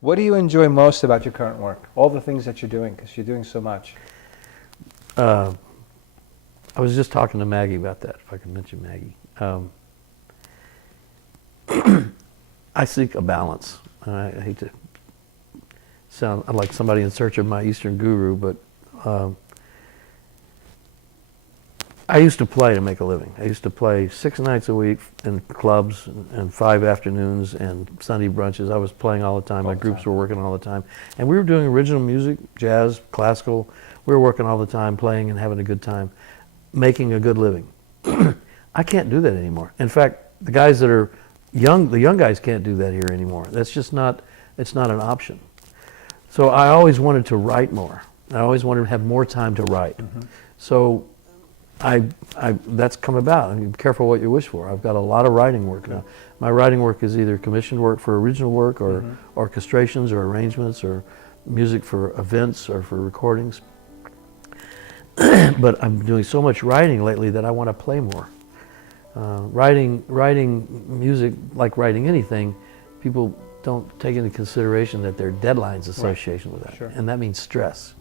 What do you enjoy most about your current work? All the things that you're doing, because you're doing so much. I was just talking to Maggie about that, if I can mention Maggie. I seek a balance. I hate to sound like somebody in search of my Eastern guru, but I used to play to make a living. I used to play 6 nights a week in clubs and 5 afternoons and Sunday brunches. I was playing all the time. My groups were working all the time. And we were doing original music, jazz, classical. We were working all the time, playing and having a good time, making a good living. I can't do that anymore. In fact, the guys that are young, the young guys can't do that here anymore. That's just not, it's not an option. So I always wanted to write more. I always wanted to have more time to write. So that's come about. I mean, be careful what you wish for. I've got a lot of writing work now. My writing work is either commissioned work for original work or orchestrations or arrangements or music for events or for recordings. But I'm doing so much writing lately that I want to play more. Writing music, like writing anything, people don't take into consideration that there are deadlines associated with that. Sure. And that means stress.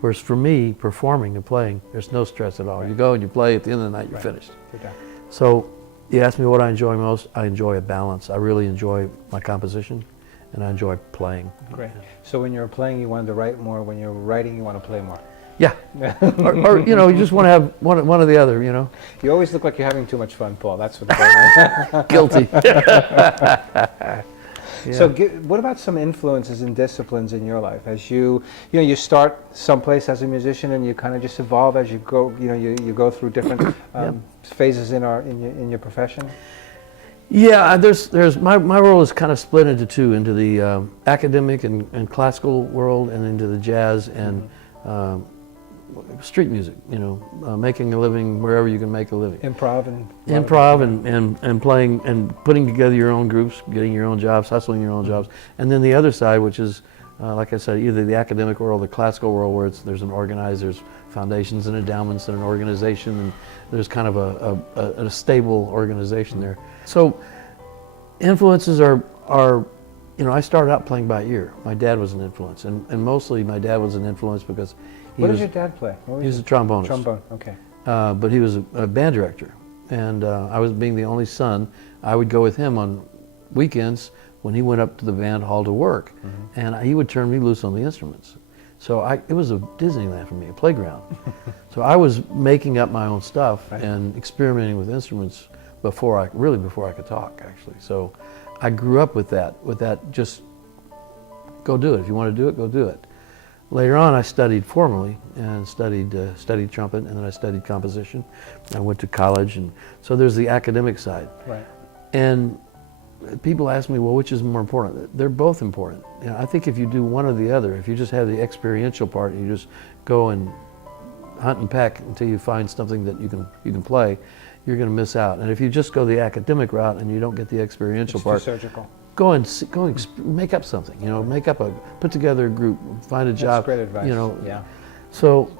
Whereas for me, performing and playing, there's no stress at all. You go and you play, at the end of the night, you're finished. So you ask me what I enjoy most, I enjoy a balance. I really enjoy my composition, and I enjoy playing. Great. So when you're playing, you wanted to write more. When you're writing, you want to play more. Yeah. or you know, you just want to have one or the other, you know. You always look like you're having too much fun, Paul. That's what. Guilty. So what about some influences and disciplines in your life? As you start someplace as a musician and you kind of just evolve as you go, you go through different phases in your profession? Yeah, there's my role is kind of split into two, into the academic and classical world and into the jazz and street music, making a living wherever you can make a living. Improv and playing and putting together your own groups, getting your own jobs, hustling your own jobs. And then the other side, which is, like I said, either the academic world or the classical world, where there's there's foundations and endowments and an organization, and there's kind of a stable organization there. So influences are I started out playing by ear. My dad was an influence, and mostly my dad was an influence because What did your dad play? He was a trombonist. Trombone, okay. But he was a band director, and I was being the only son. I would go with him on weekends when he went up to the band hall to work, and he would turn me loose on the instruments. So it was a Disneyland for me, a playground. So I was making up my own stuff and experimenting with instruments before I could talk, actually. So I grew up with that just go do it. If you want to do it, go do it. Later on, I studied formally and studied trumpet, and then I studied composition. I went to college, and so there's the academic side. Right. And people ask me, well, which is more important? They're both important. I think if you do one or the other, if you just have the experiential part, and you just go and hunt and peck until you find something that you can play, you're going to miss out. And if you just go the academic route and you don't get the experiential part, too surgical. Go and make up something. Put together a group, find a job. That's great advice. Yeah. So,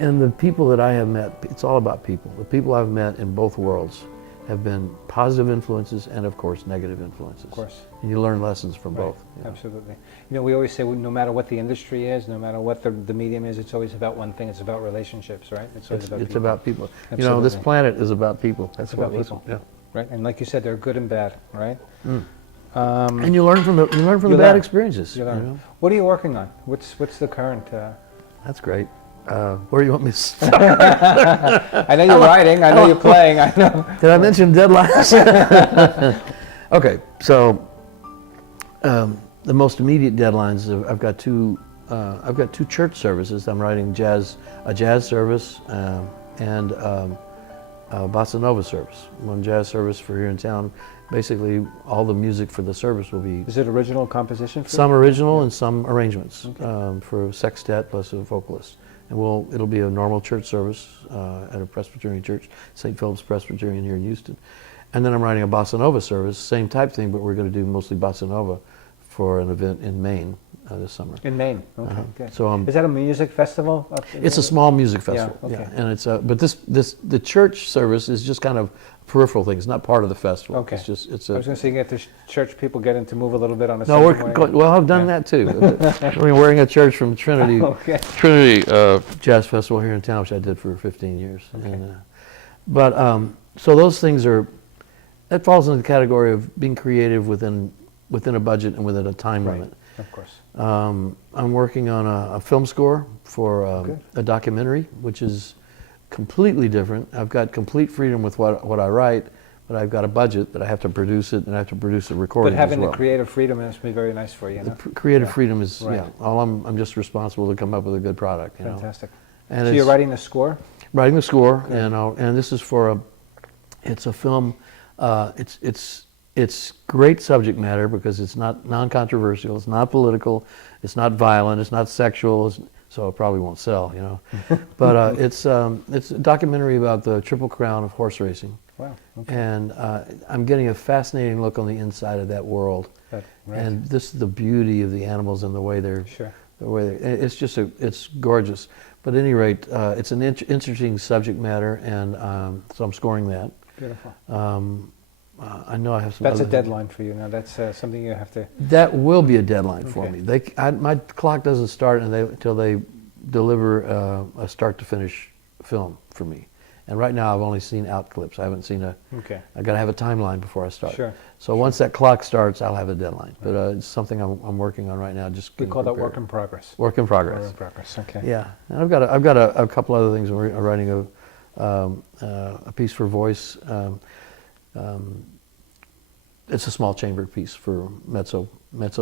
and the people that I have met, it's all about people. The people I've met in both worlds have been positive influences and, of course, negative influences. Of course. And you learn lessons from both. Absolutely. We always say, no matter what the industry is, no matter what the medium is, it's always about one thing. It's about relationships, right? It's about people. Absolutely. This planet is about people. That's about what people. Yeah. Right. And like you said, they're good and bad, right? And you learn from the bad experiences. You learn. What are you working on? What's the current? That's great. Where do you want me to start? I know you're writing. I know you're playing. I know. Did I mention deadlines? Okay, so the most immediate deadlines. I've got two church services. I'm writing a jazz service and a bossa nova service. One jazz service for here in town. Basically, all the music for the service will be. Is it original composition? Some original and some arrangements for a sextet plus a vocalist. And it'll be a normal church service at a Presbyterian church, St. Philip's Presbyterian here in Houston. And then I'm writing a bossa nova service, same type thing, but we're going to do mostly bossa nova for an event in Maine this summer. In Maine. Okay, good. So is that a music festival? It's a small music festival. Yeah, okay. And it's but the church service is just kind of a peripheral thing. It's not part of the festival. Okay. It's just I was going to say, get the church people getting to move a little bit on a no. Sunday morning. Well, I've done that too. I mean, wearing a church from Trinity Jazz Festival here in town, which I did for 15 years. Okay. And, so those things that falls into the category of being creative within a budget and within a time limit. Of course. I'm working on a film score for a documentary, which is completely different. I've got complete freedom with what I write, but I've got a budget that I have to produce it, and I have to produce a recording. But having as well. the creative freedom must be very nice for you. The creative freedom is Right. all I'm just responsible to come up with a good product. Fantastic. And So you're writing the score? Writing the score, and this is for it's a film. It's great subject matter because it's not non-controversial, it's not political, it's not violent, it's not sexual, so it probably won't sell, But it's a documentary about the Triple Crown of horse racing. Wow. Okay. And I'm getting a fascinating look on the inside of that world. Right. And this is the beauty of the animals and the way they're. Sure. It's just it's gorgeous. But at any rate, it's an interesting subject matter, and so I'm scoring that. Beautiful. I know I have some. That's a other deadline for you now. That's something you have to. That will be a deadline for Okay. me. My clock doesn't start until they deliver a start to finish film for me. And right now I've only seen out clips. I haven't seen Okay. I got to have a timeline before I start. Sure. So once that clock starts, I'll have a deadline. But it's something I'm working on right now. Just We getting call that prepared. work in progress. Work in progress. Work in progress. Okay. Yeah, and I've got a couple other things. I'm writing a piece for voice. It's a small chamber piece for mezzo,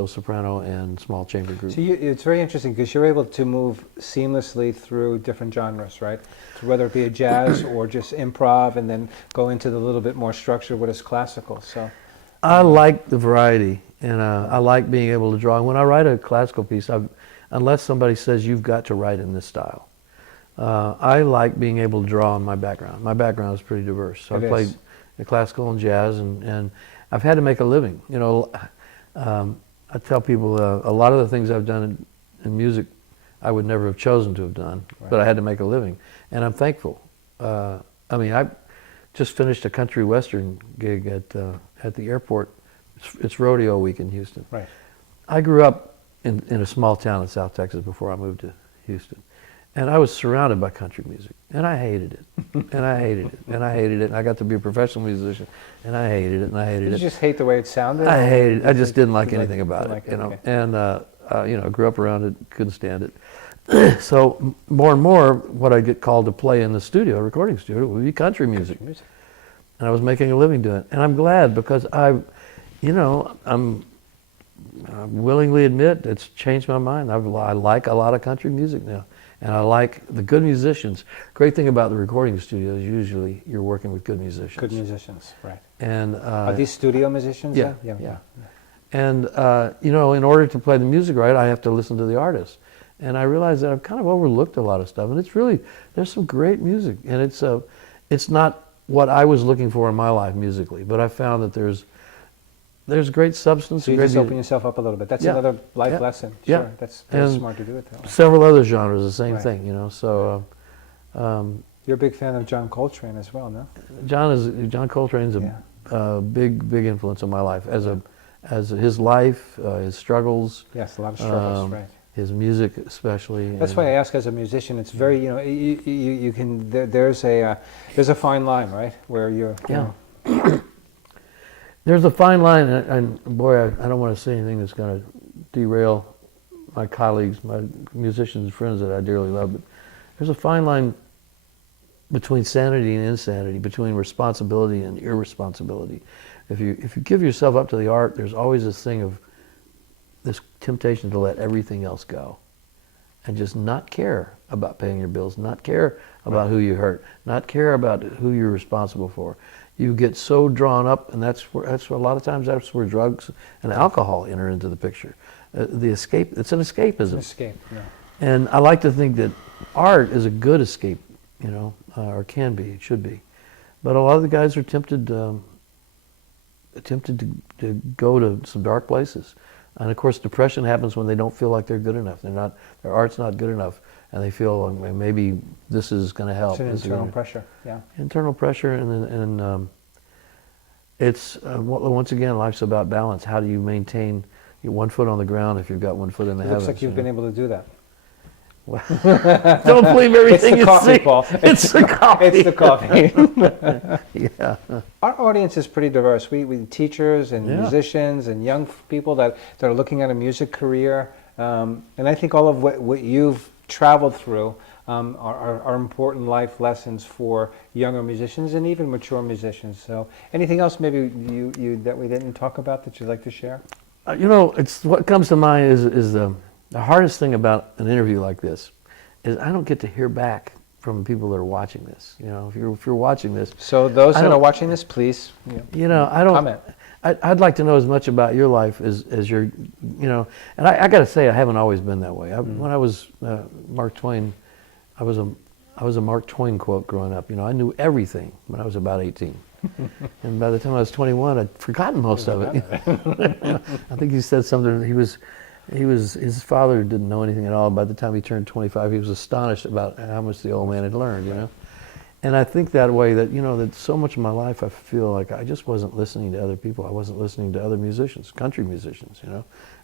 soprano, and small chamber group. So it's very interesting because you're able to move seamlessly through different genres, right? So whether it be a jazz or just improv, and then go into the little bit more structure, what is classical. So I like the variety, and I like being able to draw. And when I write a classical piece, unless somebody says you've got to write in this style, I like being able to draw on my background. My background is pretty diverse. So I played classical and jazz, and I've had to make a living. I tell people a lot of the things I've done in music, I would never have chosen to have done, but I had to make a living, and I'm thankful. I just finished a country western gig at the airport. It's rodeo week in Houston. Right. I grew up in a small town in South Texas before I moved to Houston. And I was surrounded by country music, and I hated it, and I hated it, and I hated it. And I got to be a professional musician, and I hated it, and I hated it. Did you just hate the way it sounded? I hated it. I just didn't like anything about like it, you know. okay. And grew up around it, couldn't stand it. So more and more, what I get called to play in the studio, recording studio, would be country music. And I was making a living doing it, and I'm glad because I willingly admit it's changed my mind. I like a lot of country music now. And I like the good musicians. Great thing about the recording studio is usually you're working with good musicians. Good musicians, right. And are these studio musicians? Yeah. And in order to play the music right, I have to listen to the artist. And I realize that I've kind of overlooked a lot of stuff. And it's really, there's some great music. And it's not what I was looking for in my life musically, but I found that there's great substance. So you just open yourself up a little bit. That's another life lesson. Yeah. Sure. That's very smart to do it that way. Several other genres, the same thing, So you're a big fan of John Coltrane as well, no? John Coltrane's a big influence on my life as his life, his struggles. Yes, a lot of struggles, right. His music, especially. That's why I ask. As a musician, it's very you can there's a fine line, right, where you're. You know. There's a fine line, and boy, I don't want to say anything that's going to derail my colleagues, my musicians and friends that I dearly love, but there's a fine line between sanity and insanity, between responsibility and irresponsibility. If you give yourself up to the art, there's always this thing of this temptation to let everything else go and just not care about paying your bills, not care about who you hurt, not care about who you're responsible for. You get so drawn up, and that's where a lot of times that's where drugs and alcohol enter into the picture. It's an escapism. It's an escape, yeah. And I like to think that art is a good escape, or can be, it should be. But a lot of the guys are tempted to go to some dark places. And of course, depression happens when they don't feel like they're good enough. Their art's not good enough, and they feel maybe this is going to help. It's an internal pressure, yeah. Internal pressure, and it's once again, life's about balance. How do you maintain your one foot on the ground if you've got one foot in the heavens? Looks like you've been able to do that. Well, don't believe everything It's the coffee, see. Paul. It's the coffee. It's the coffee. Yeah. Our audience is pretty diverse. We teachers and musicians and young people that are looking at a music career. And I think all of what you've traveled through are important life lessons for younger musicians and even mature musicians. So anything else maybe you that we didn't talk about that you'd like to share? It's what comes to mind is the hardest thing about an interview like this is I don't get to hear back from people that are watching this. If you're watching this. So those that are watching this, please, I don't comment. I'd like to know as much about your life as your, and I got to say I haven't always been that way. When I was Mark Twain, I was a Mark Twain quote growing up. I knew everything when I was about 18. And by the time I was 21, I'd forgotten most of it. I think he said something. His father didn't know anything at all. By the time he turned 25, he was astonished about how much the old man had learned. And I think that way that so much of my life I feel like I just wasn't listening to other people. I wasn't listening to other musicians, country musicians.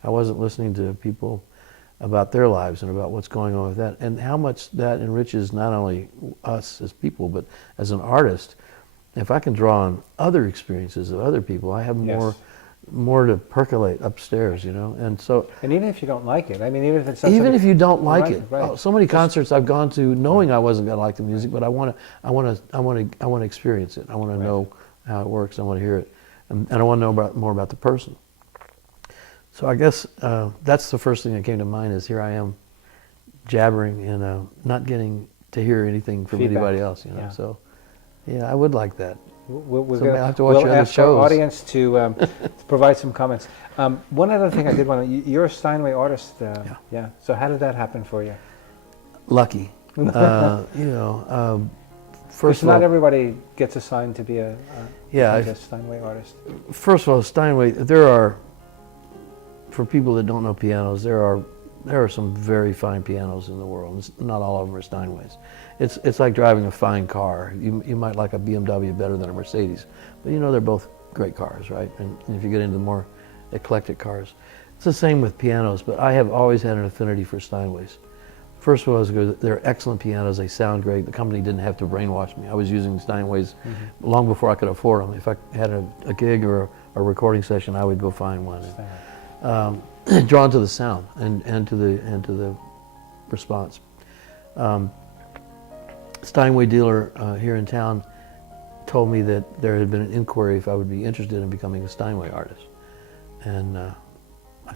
I wasn't listening to people about their lives and about what's going on with that, and how much that enriches not only us as people but as an artist. If I can draw on other experiences of other people, I have more to percolate upstairs, and so. And even if you don't like it, even if it's even if you don't like it, right. So many concerts I've gone to knowing I wasn't going to like the music, but I want to experience it. I want to know how it works. I want to hear it, and I want to know more about the person. So I guess that's the first thing that came to mind. Is here I am, jabbering and not getting to hear anything from anybody else. So. Yeah, I would like that. We'll have to watch your other ask shows. Our audience to provide some comments. One other thing I did want to, you're a Steinway artist. Yeah. So how did that happen for you? Lucky. First of all, not everybody gets assigned to be a Steinway artist. First of all, Steinway, for people that don't know pianos, there are some very fine pianos in the world. Not all of them are Steinways. It's like driving a fine car. You might like a BMW better than a Mercedes, but they're both great cars, right? And if you get into the more eclectic cars, it's the same with pianos. But I have always had an affinity for Steinways. First of all, they're excellent pianos. They sound great. The company didn't have to brainwash me. I was using Steinways long before I could afford them. If I had a gig or a recording session, I would go find one. Drawn to the sound and to the response. Steinway dealer here in town told me that there had been an inquiry if I would be interested in becoming a Steinway artist, and I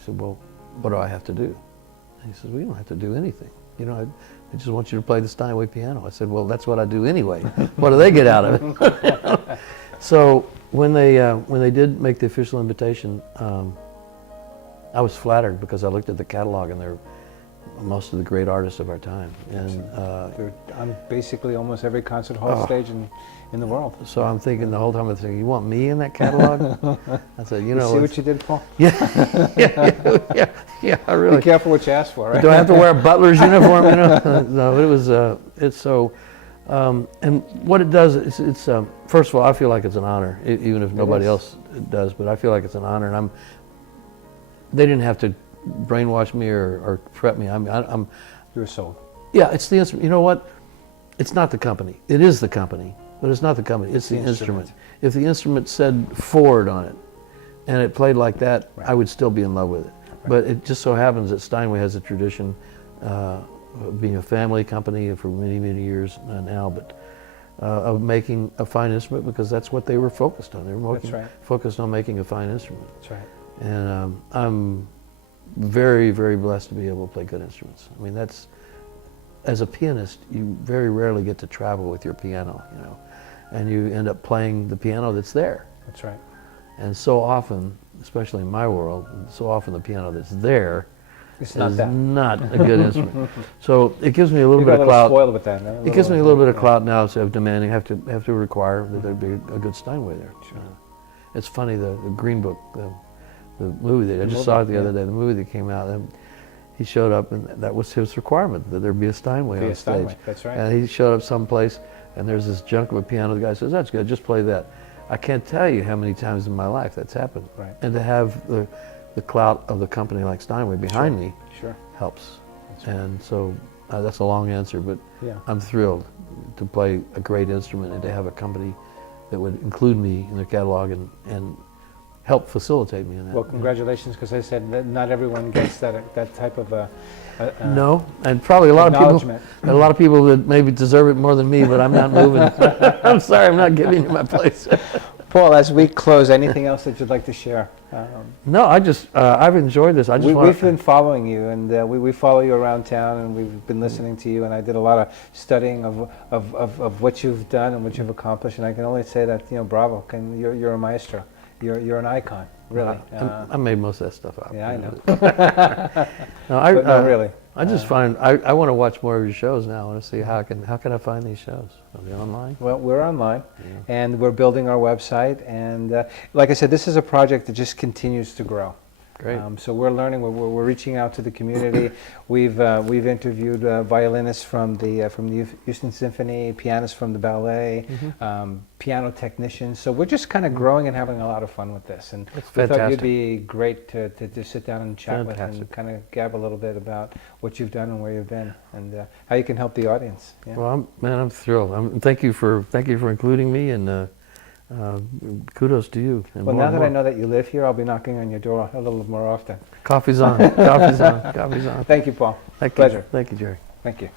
said, "Well, what do I have to do?" And he says, "Well, you don't have to do anything. I just want you to play the Steinway piano." I said, "Well, that's what I do anyway. What do they get out of it?" So when they did make the official invitation. I was flattered because I looked at the catalog and they're most of the great artists of our time. And they're on basically almost every concert hall stage in the world. So I'm thinking the whole time, I'm thinking, you want me in that catalog? I said, see what you did, Paul? Yeah, really. Be careful what you ask for, right? Do I have to wear a butler's uniform? No, it was, it's so, and what it does, it's first of all, I feel like it's an honor, even if nobody else does, but I feel like it's an honor, and they didn't have to brainwash me or prep me. I'm you were sold. Yeah, it's the instrument. You know what? It's not the company. It is the company, but it's not the company. It's the instrument. If the instrument said Ford on it, and it played like that, I would still be in love with it. Right. But it just so happens that Steinway has a tradition of being a family company for many, many years now, but of making a fine instrument because that's what they were focused on. They were focused on making a fine instrument. That's right. And I'm very, very blessed to be able to play good instruments. I mean, as a pianist, you very rarely get to travel with your piano, and you end up playing the piano that's there. That's right. And so often, especially in my world, so often the piano that's there is not a good instrument. So it gives me a little bit of clout. Spoiled with that. It gives me a little bit of clout now instead of demanding, have to require that there be a good Steinway there. Sure. It's funny, the Green Book, the movie that I just saw it the other day. The movie that came out, and he showed up, and that was his requirement, that there be a Steinway on stage. That's right. And he showed up someplace, and there's this junk of a piano. The guy says, "That's good, just play that." I can't tell you how many times in my life that's happened. Right. And to have the clout of the company like Steinway behind me helps. Right. And so that's a long answer, but I'm thrilled to play a great instrument and to have a company that would include me in their catalog and help facilitate me in that. Well, congratulations, because I said that not everyone gets that type of no, and probably a lot of people that maybe deserve it more than me, but I'm not moving. I'm sorry, I'm not giving you my place. Paul, as we close, anything else that you'd like to share? No, I've enjoyed this. We've been following you, and we follow you around town, and we've been listening to you, and I did a lot of studying of what you've done and what you've accomplished, and I can only say that, bravo, you're a maestro. You're an icon, really. I made most of that stuff up. Yeah, I know. No, really. I just find I want to watch more of your shows now. I want to see how can I find these shows? Are they online? Well, we're online, and we're building our website. And like I said, this is a project that just continues to grow. Great. So we're learning. We're reaching out to the community. We've interviewed violinists from the Houston Symphony, pianists from the ballet, piano technicians. So we're just kind of growing and having a lot of fun with this. And we thought you'd be great to sit down and chat with and kind of gab a little bit about what you've done and where you've been and how you can help the audience. Yeah. Well, I'm thrilled. Thank you for including me, and kudos to you. And well, now that I know that you live here, I'll be knocking on your door a little more often. Coffee's on. Coffee's on. Coffee's on. Thank you, Paul. Thank you. Pleasure. Thank you, Jerry. Thank you.